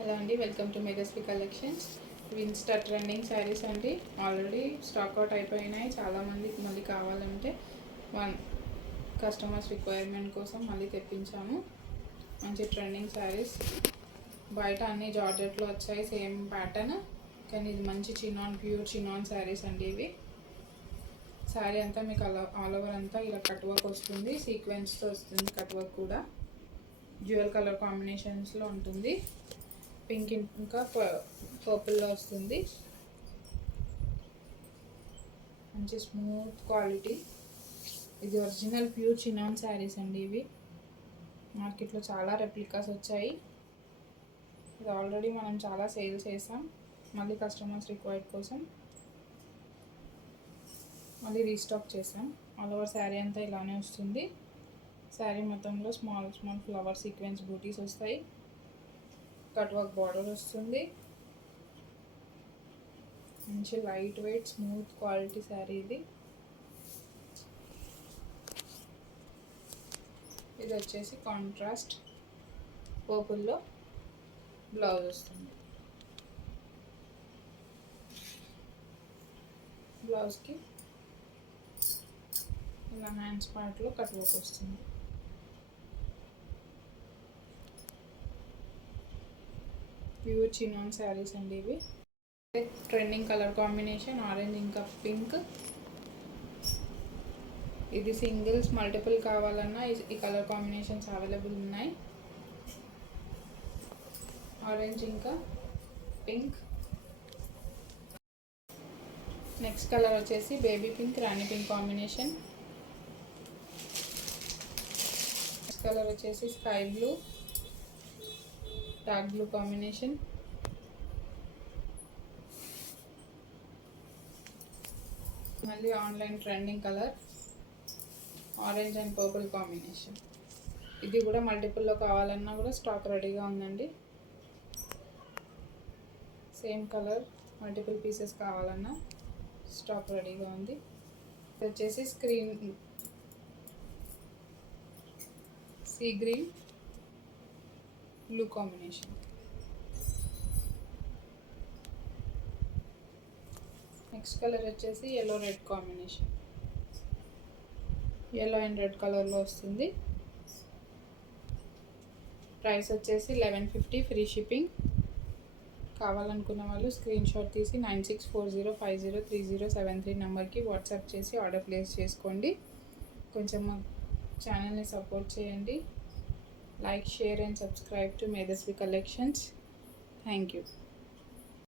Hello అండి, welcome to Medhasvi collections. Insta trending saris అండి. Already stock out అయిపోయినాయి. చాలామందికి మళ్ళీ కావాలంటే కస్టమర్స్ రిక్వైర్మెంట్ కోసం మళ్ళీ తెప్పించాము. మంచి ట్రెండింగ్ శారీస్. బయట అన్ని జార్జెట్లో వచ్చాయి సేమ్ ప్యాటర్న్, కానీ ఇది మంచి ప్యూర్ చినాన్ శారీస్ అండి. ఇవి శారీ అంతా మీకు ఆల్ ఓవర్ అంతా ఇలా కట్ వర్క్ వస్తుంది, సీక్వెన్స్తో వస్తుంది కట్ వర్క్ కూడా. డ్యూయల్ కలర్ కాంబినేషన్స్లో ఉంటుంది. పింక్ ఇంకా పర్పుల్లో వస్తుంది. మంచి స్మూత్ క్వాలిటీ. ఇది ఒరిజినల్ ప్యూర్ చినాన్ శారీస్ అండి. ఇవి మార్కెట్లో చాలా రెప్లికాస్ వచ్చాయి. ఇది ఆల్రెడీ మనం చాలా సేల్ చేసాం. మళ్ళీ కస్టమర్స్ రిక్వైర్డ్ కోసం మళ్ళీ రీస్టాక్ చేసాం. ఆల్ ఓవర్ శారీ అంతా ఇలానే వస్తుంది. శారీ మొత్తంలో స్మాల్ ఫ్లవర్ సీక్వెన్స్ బూటీస్ వస్తాయి. కట్ వర్క్ బార్డర్ వస్తుంది. మంచి light weight smooth quality sari ఇది. ఇది వచ్చేసి కాంట్రాస్ట్ పర్పుల్లో బ్లౌజ్ వస్తుంది. బ్లౌజ్కి ఇలా హ్యాండ్స్ పార్ట్లో కట్ వర్క్ వస్తుంది. ప్యూర్ చినాన్ శారీస్ అండి ఇవి. ట్రెండింగ్ కలర్ కాంబినేషన్ ఆరెంజ్ ఇంకా పింక్. ఇది సింగిల్స్ మల్టిపుల్ కావాలన్నా ఈ కలర్ కాంబినేషన్స్ అవైలబుల్ ఉన్నాయి. ఆరెంజ్ ఇంకా పింక్. నెక్స్ట్ కలర్ వచ్చేసి baby pink Rani pink combination. Next colour వచ్చేసి sky blue dark blue combination. మళ్ళీ online trending colour orange and purple combination. ఇది కూడా మల్టిపుల్లో కావాలన్నా కూడా స్టాక్ రెడీగా ఉందండి. సేమ్ కలర్ మల్టిపుల్ పీసెస్ కావాలన్నా స్టాక్ రెడీగా ఉంది. ఇది వచ్చేసి sea green blue combination. Next colour వచ్చేసి yellow red combination. Yellow and red కలర్లో వస్తుంది. ప్రైస్ వచ్చేసి 1150 ఫ్రీ షిప్పింగ్. కావాలనుకున్న వాళ్ళు స్క్రీన్ షాట్ తీసి 9640503073 నెంబర్కి వాట్సాప్ చేసి ఆర్డర్ ప్లేస్ చేసుకోండి. కొంచెం మా ఛానల్ని సపోర్ట్ చేయండి. Like, share and subscribe to Medhasvi Collections. Thank you.